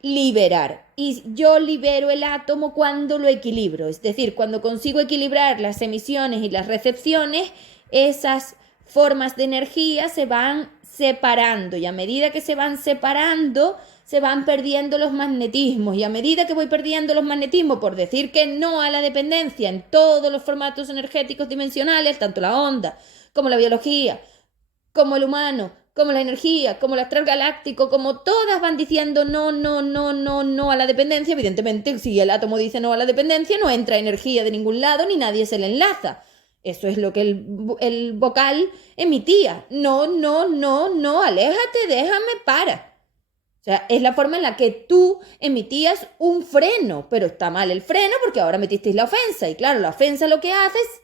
liberar. Y yo libero el átomo cuando lo equilibro, es decir, cuando consigo equilibrar las emisiones y las recepciones, esas formas de energía se van separando y a medida que se van separando, se van perdiendo los magnetismos y a medida que voy perdiendo los magnetismos por decir que no a la dependencia en todos los formatos energéticos dimensionales, tanto la onda como la biología, como el humano, como la energía, como el astral galáctico, como todas van diciendo no, no, no, no, no a la dependencia, evidentemente si el átomo dice no a la dependencia, no entra energía de ningún lado ni nadie se le enlaza. Eso es lo que el vocal emitía. No, no, no, no, aléjate, déjame, para. O sea, es la forma en la que tú emitías un freno, pero está mal el freno porque ahora metisteis la ofensa. Y claro, la ofensa lo que hace es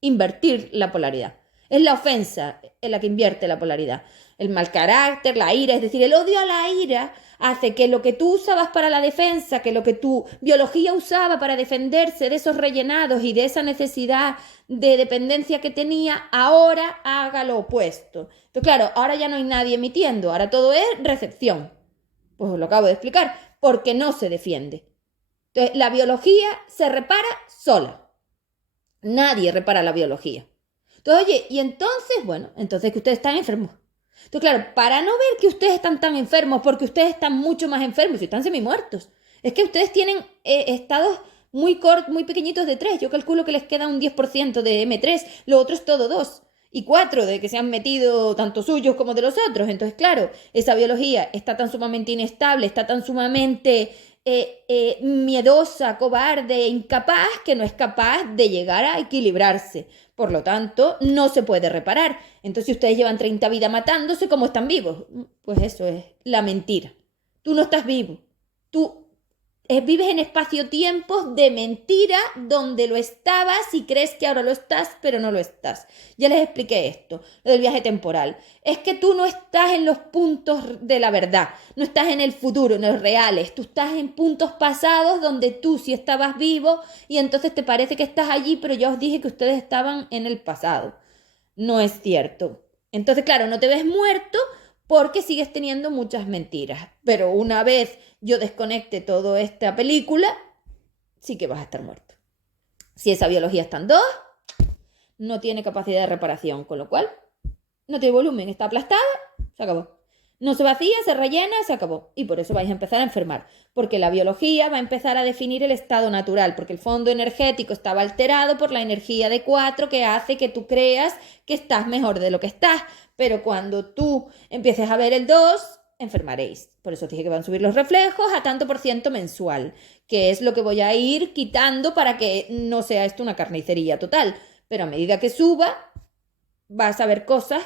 invertir la polaridad. Es la ofensa en la que invierte la polaridad. El mal carácter, la ira, es decir, el odio a la ira hace que lo que tú usabas para la defensa, que lo que tu biología usaba para defenderse de esos rellenados y de esa necesidad de dependencia que tenía, ahora haga lo opuesto. Entonces, claro, ahora ya no hay nadie emitiendo, ahora todo es recepción. Pues os lo acabo de explicar, porque no se defiende. Entonces, la biología se repara sola. Nadie repara la biología. Entonces, oye, y entonces, bueno, entonces que ustedes están enfermos. Entonces, claro, para no ver que ustedes están tan enfermos, porque ustedes están mucho más enfermos y están semimuertos, es que ustedes tienen estados muy pequeñitos de 3. Yo calculo que les queda un 10% de M3, lo otro es todo 2. Y 4 de que se han metido tanto suyos como de los otros. Entonces, claro, esa biología está tan sumamente inestable, está tan sumamente miedosa, cobarde, incapaz, que no es capaz de llegar a equilibrarse. Por lo tanto, no se puede reparar. Entonces, si ustedes llevan 30 vidas matándose, ¿cómo están vivos? Pues eso es la mentira. Tú no estás vivo. Tú vives en espacio-tiempos de mentira donde lo estabas y crees que ahora lo estás, pero no lo estás. Ya les expliqué esto, lo del viaje temporal. Es que tú no estás en los puntos de la verdad, no estás en el futuro, en los reales. Tú estás en puntos pasados donde tú sí estabas vivo y entonces te parece que estás allí, pero ya os dije que ustedes estaban en el pasado. No es cierto. Entonces, claro, no te ves muerto porque sigues teniendo muchas mentiras. Pero una vez yo desconecte toda esta película, sí que vas a estar muerto. Si esa biología está en 2, no tiene capacidad de reparación, con lo cual no tiene volumen, está aplastada, se acabó. No se vacía, se rellena, se acabó. Y por eso vais a empezar a enfermar, porque la biología va a empezar a definir el estado natural, porque el fondo energético estaba alterado por la energía de 4 que hace que tú creas que estás mejor de lo que estás. Pero cuando tú empieces a ver el 2, enfermaréis. Por eso os dije que van a subir los reflejos a tanto por ciento mensual, que es lo que voy a ir quitando para que no sea esto una carnicería total. Pero a medida que suba, vas a ver cosas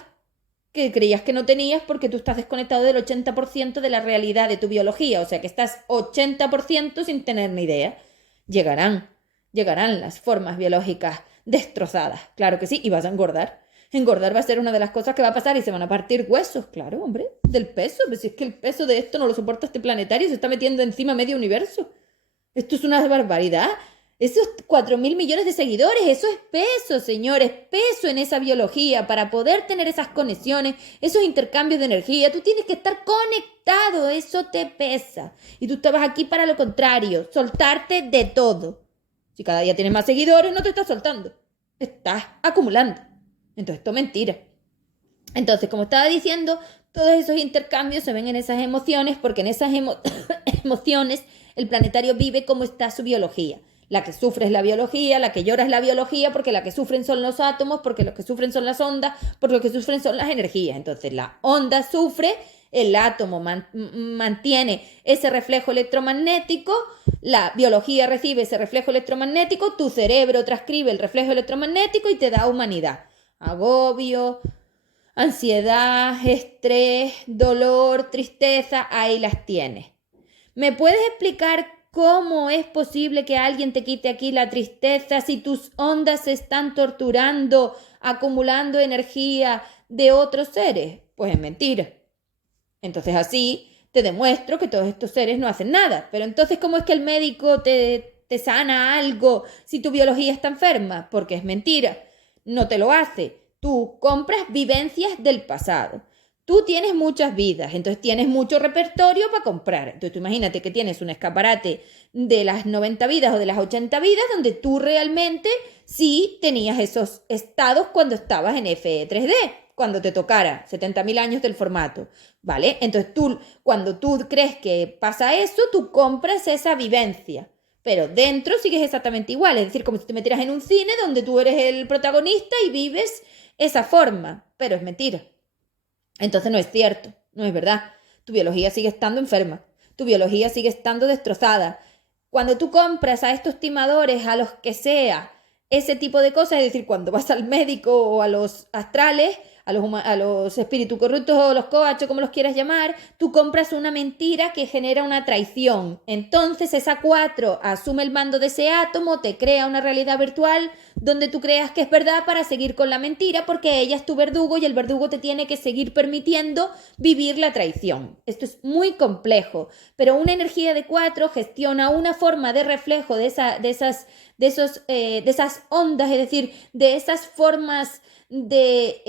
que creías que no tenías porque tú estás desconectado del 80% de la realidad de tu biología. O sea que estás 80% sin tener ni idea. Llegarán las formas biológicas destrozadas. Claro que sí, y vas a engordar. Engordar va a ser una de las cosas que va a pasar y se van a partir huesos, claro, hombre, del peso. Pues si es que el peso de esto no lo soporta este planetario, se está metiendo encima medio universo. Esto es una barbaridad. Esos 4.000 millones de seguidores, eso es peso, señores, peso en esa biología. Para poder tener esas conexiones, esos intercambios de energía, tú tienes que estar conectado, eso te pesa. Y tú estabas aquí para lo contrario, soltarte de todo. Si cada día tienes más seguidores, no te estás soltando, estás acumulando. Entonces, esto es mentira. Entonces, como estaba diciendo, todos esos intercambios se ven en esas emociones, porque en esas emociones el planetario vive cómo está su biología. La que sufre es la biología, la que llora es la biología, porque la que sufren son los átomos, porque los que sufren son las ondas, porque los que sufren son las energías. Entonces la onda sufre, el átomo mantiene ese reflejo electromagnético, la biología recibe ese reflejo electromagnético, tu cerebro transcribe el reflejo electromagnético y te da humanidad. Agobio, ansiedad, estrés, dolor, tristeza, ahí las tienes. ¿Me puedes explicar cómo es posible que alguien te quite aquí la tristeza si tus ondas se están torturando, acumulando energía de otros seres? Pues es mentira. Entonces así te demuestro que todos estos seres no hacen nada. Pero entonces, ¿cómo es que el médico te sana algo si tu biología está enferma? Porque es mentira. No te lo hace. Tú compras vivencias del pasado. Tú tienes muchas vidas, entonces tienes mucho repertorio para comprar. Entonces tú imagínate que tienes un escaparate de las 90 vidas o de las 80 vidas donde tú realmente sí tenías esos estados cuando estabas en FE3D, cuando te tocara 70.000 años del formato, ¿vale? Entonces tú, cuando tú crees que pasa eso, tú compras esa vivencia. Pero dentro sigues exactamente igual, es decir, como si te metieras en un cine donde tú eres el protagonista y vives esa forma, pero es mentira. Entonces no es cierto, no es verdad. Tu biología sigue estando enferma, tu biología sigue estando destrozada. Cuando tú compras a estos timadores, a los que sea, ese tipo de cosas, es decir, cuando vas al médico o a los astrales, a los espíritus corruptos o los coachos, como los quieras llamar, tú compras una mentira que genera una traición. Entonces esa 4 asume el mando de ese átomo, te crea una realidad virtual donde tú creas que es verdad para seguir con la mentira, porque ella es tu verdugo y el verdugo te tiene que seguir permitiendo vivir la traición. Esto es muy complejo, pero una energía de 4 gestiona una forma de reflejo de esas ondas, es decir, de esas formas de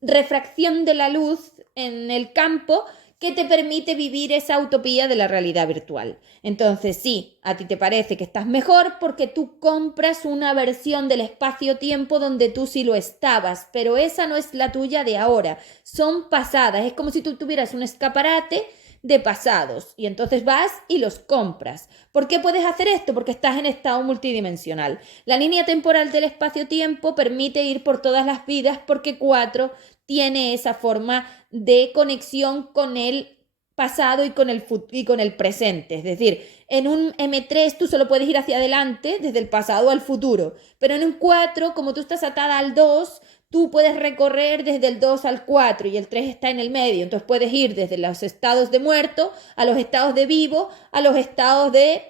refracción de la luz en el campo que te permite vivir esa utopía de la realidad virtual. Entonces sí, a ti te parece que estás mejor porque tú compras una versión del espacio-tiempo donde tú sí lo estabas, pero esa no es la tuya de ahora, son pasadas, es como si tú tuvieras un escaparate de pasados y entonces vas y los compras. ¿Por qué puedes hacer esto? Porque estás en estado multidimensional. La línea temporal del espacio-tiempo permite ir por todas las vidas porque 4 tiene esa forma de conexión con el pasado y con el presente. Es decir, en un M3 tú solo puedes ir hacia adelante desde el pasado al futuro, pero en un 4, como tú estás atada al 2, tú puedes recorrer desde el 2 al 4 y el 3 está en el medio. Entonces puedes ir desde los estados de muerto a los estados de vivo, a los estados de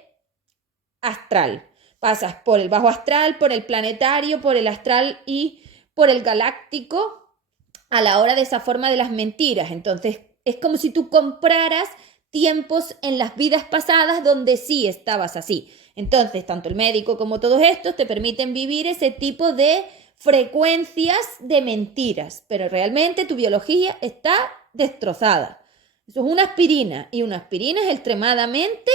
astral. Pasas por el bajo astral, por el planetario, por el astral y por el galáctico a la hora de esa forma de las mentiras. Entonces es como si tú compraras tiempos en las vidas pasadas donde sí estabas así. Entonces tanto el médico como todos estos te permiten vivir ese tipo de frecuencias de mentiras, pero realmente tu biología está destrozada. Eso es una aspirina y una aspirina es extremadamente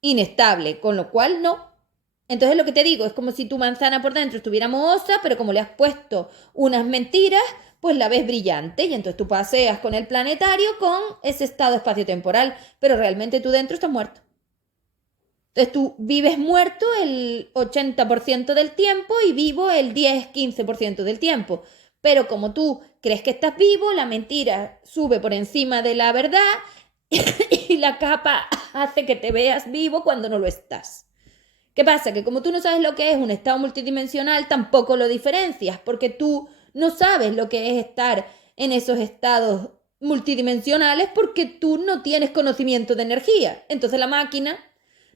inestable, con lo cual no. Entonces lo que te digo es como si tu manzana por dentro estuviera mohosa, pero como le has puesto unas mentiras, pues la ves brillante y entonces tú paseas con el planetario con ese estado espaciotemporal, pero realmente tú dentro estás muerto. Entonces tú vives muerto el 80% del tiempo y vivo el 10-15% del tiempo. Pero como tú crees que estás vivo, la mentira sube por encima de la verdad y la capa hace que te veas vivo cuando no lo estás. ¿Qué pasa? Que como tú no sabes lo que es un estado multidimensional, tampoco lo diferencias, porque tú no sabes lo que es estar en esos estados multidimensionales porque tú no tienes conocimiento de energía. Entonces la máquina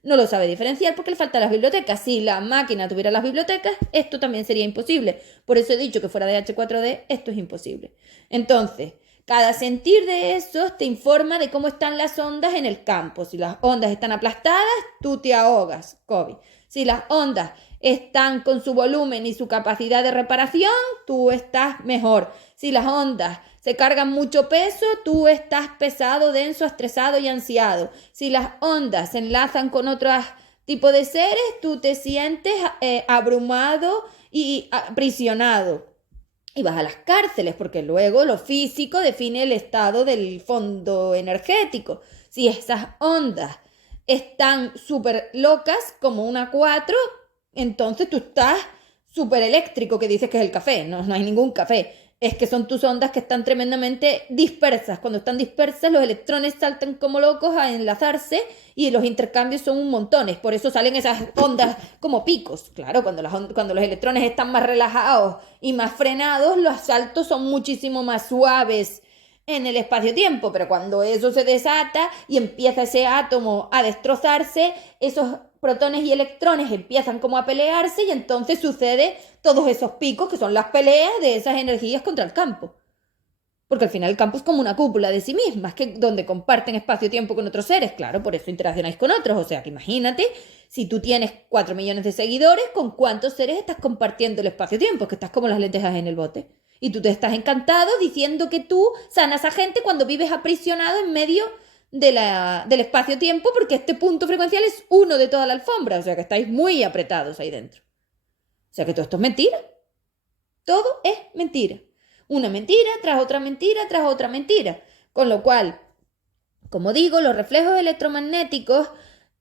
no lo sabe diferenciar porque le faltan las bibliotecas. Si la máquina tuviera las bibliotecas, esto también sería imposible. Por eso he dicho que fuera de H4D esto es imposible. Entonces, Cada sentir de esos te informa de cómo están las ondas en el campo. Si las ondas están aplastadas, tú te ahogas, COVID. Si las ondas están con su volumen y su capacidad de reparación, tú estás mejor. Si las ondas se cargan mucho peso, tú estás pesado, denso, estresado y ansiado. Si las ondas se enlazan con otros tipos de seres, tú te sientes abrumado y aprisionado. Y vas a las cárceles, porque luego lo físico define el estado del fondo energético. Si esas ondas están súper locas, como una 4, entonces tú estás súper eléctrico, que dices que es el café. No, no hay ningún café. Es que son tus ondas que están tremendamente dispersas. Cuando están dispersas, los electrones saltan como locos a enlazarse y los intercambios son un montones. Por eso salen esas ondas como picos. Claro, cuando los electrones están más relajados y más frenados, los saltos son muchísimo más suaves en el espacio-tiempo. Pero cuando eso se desata y empieza ese átomo a destrozarse, esos protones y electrones empiezan como a pelearse y entonces sucede todos esos picos que son las peleas de esas energías contra el campo. Porque al final el campo es como una cúpula de sí misma, es que donde comparten espacio-tiempo con otros seres, claro, por eso interaccionáis con otros. O sea que imagínate, si tú tienes 4 millones de seguidores, ¿con cuántos seres estás compartiendo el espacio-tiempo? Es que estás como las lentejas en el bote. Y tú te estás encantado diciendo que tú sanas a gente cuando vives aprisionado en medio del espacio-tiempo, porque este punto frecuencial es uno de toda la alfombra. O sea que estáis muy apretados ahí dentro. O sea que todo esto es mentira. Todo es mentira. Una mentira tras otra mentira tras otra mentira. Con lo cual, como digo, los reflejos electromagnéticos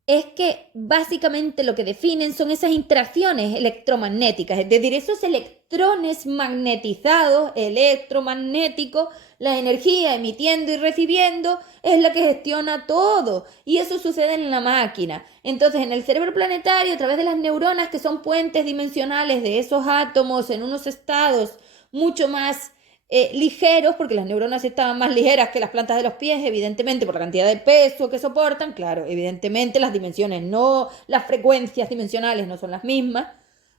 es que básicamente lo que definen son esas interacciones electromagnéticas, es decir, esos electrones magnetizados, electromagnéticos, la energía emitiendo y recibiendo es la que gestiona todo, y eso sucede en la máquina. Entonces, en el cerebro planetario, a través de las neuronas, que son puentes dimensionales de esos átomos en unos estados mucho más ligeros, porque las neuronas estaban más ligeras que las plantas de los pies, evidentemente, por la cantidad de peso que soportan. Claro, evidentemente las dimensiones no, las frecuencias dimensionales no son las mismas.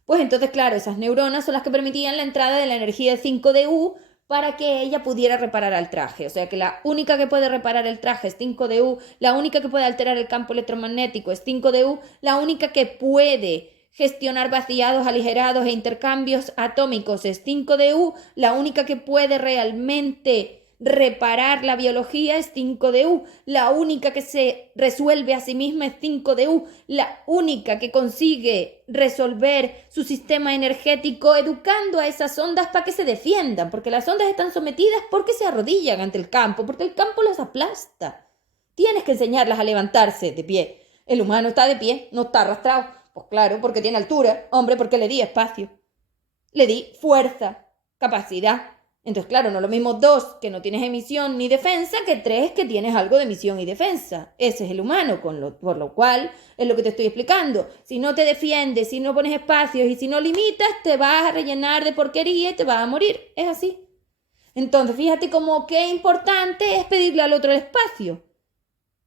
Pues entonces, claro, esas neuronas son las que permitían la entrada de la energía 5DU para que ella pudiera reparar al traje. O sea que la única que puede reparar el traje es 5DU, la única que puede alterar el campo electromagnético es 5DU, la única que puede gestionar vaciados, aligerados e intercambios atómicos es 5DU, la única que puede realmente reparar la biología es 5DU, la única que se resuelve a sí misma es 5DU, la única que consigue resolver su sistema energético educando a esas ondas para que se defiendan, porque las ondas están sometidas porque se arrodillan ante el campo, porque el campo las aplasta. Tienes que enseñarlas a levantarse de pie. El humano está de pie, no está arrastrado. Pues claro, porque tiene altura. Hombre, porque le di espacio. Le di fuerza, capacidad. Entonces, claro, no es lo mismo 2 que no tienes emisión ni defensa que 3 que tienes algo de emisión y defensa. Ese es el humano, por lo cual es lo que te estoy explicando. Si no te defiendes, si no pones espacios y si no limitas, te vas a rellenar de porquería y te vas a morir. Es así. Entonces, fíjate cómo qué importante es pedirle al otro el espacio.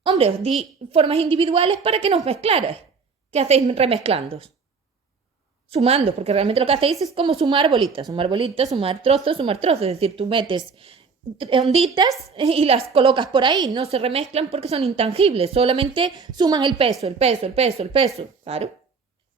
Hombre, os di formas individuales para que nos mezclarais. ¿Qué hacéis remezclando? Sumando, porque realmente lo que hacéis es como sumar bolitas, sumar trozos, es decir, tú metes onditas y las colocas por ahí, no se remezclan porque son intangibles, solamente suman el peso, claro.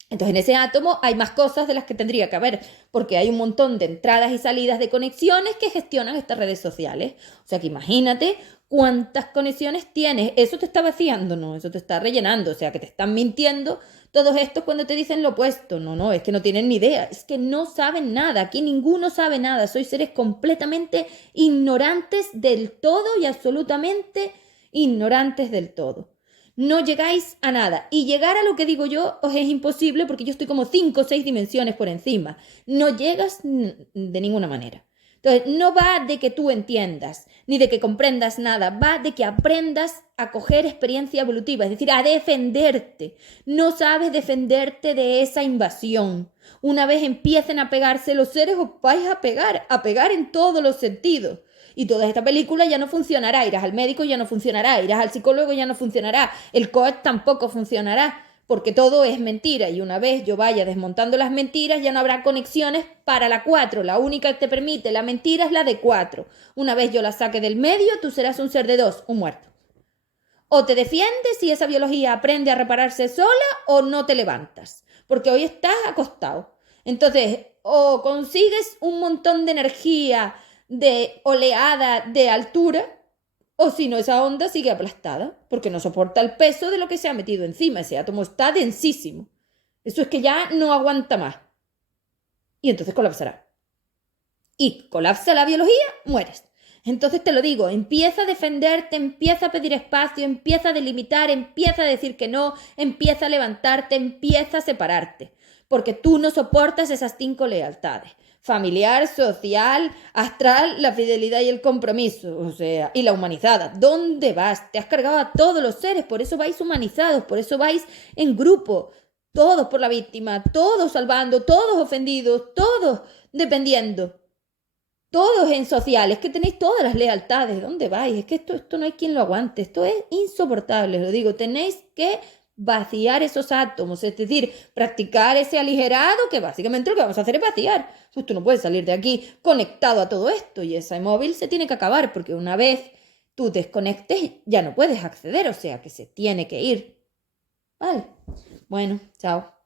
Entonces en ese átomo hay más cosas de las que tendría que haber, porque hay un montón de entradas y salidas de conexiones que gestionan estas redes sociales. O sea que imagínate cuántas conexiones tienes. Eso te está vaciando, no, eso te está rellenando. O sea que te están mintiendo todos estos cuando te dicen lo opuesto. No, es que no tienen ni idea, es que no saben nada. Aquí ninguno sabe nada. Sois seres completamente ignorantes del todo y absolutamente ignorantes del todo. No llegáis a nada. Y llegar a lo que digo yo os es imposible porque yo estoy como 5 o 6 dimensiones por encima. No llegas de ninguna manera. Entonces, no va de que tú entiendas, ni de que comprendas nada. Va de que aprendas a coger experiencia evolutiva, es decir, a defenderte. No sabes defenderte de esa invasión. Una vez empiecen a pegarse los seres, os vais a pegar en todos los sentidos. Y toda esta película ya no funcionará, irás al médico ya no funcionará, irás al psicólogo ya no funcionará, el coach tampoco funcionará, porque todo es mentira y una vez yo vaya desmontando las mentiras ya no habrá conexiones para la 4. La única que te permite la mentira es la de 4. Una vez yo la saque del medio, tú serás un ser de 2, un muerto. O te defiendes y esa biología aprende a repararse sola o no te levantas, porque hoy estás acostado. Entonces, o consigues un montón de energía, de oleada, de altura, o si no, esa onda sigue aplastada, porque no soporta el peso de lo que se ha metido encima. Ese átomo está densísimo. Eso es que ya no aguanta más. Y entonces colapsará. Y colapsa la biología, mueres. Entonces te lo digo, empieza a defenderte, empieza a pedir espacio, empieza a delimitar, empieza a decir que no, empieza a levantarte, empieza a separarte. Porque tú no soportas esas 5 lealtades. Familiar, social, astral, la fidelidad y el compromiso, o sea, y la humanizada. ¿Dónde vas? Te has cargado a todos los seres, por eso vais humanizados, por eso vais en grupo, todos por la víctima, todos salvando, todos ofendidos, todos dependiendo. Todos en sociales, que tenéis todas las lealtades. ¿Dónde vais? Es que esto no hay quien lo aguante. Esto es insoportable, lo digo. Tenéis que vaciar esos átomos, es decir, practicar ese aligerado, que básicamente lo que vamos a hacer es vaciar. Pues tú no puedes salir de aquí conectado a todo esto y ese móvil se tiene que acabar porque una vez tú desconectes ya no puedes acceder, o sea que se tiene que ir. Vale. Bueno, chao.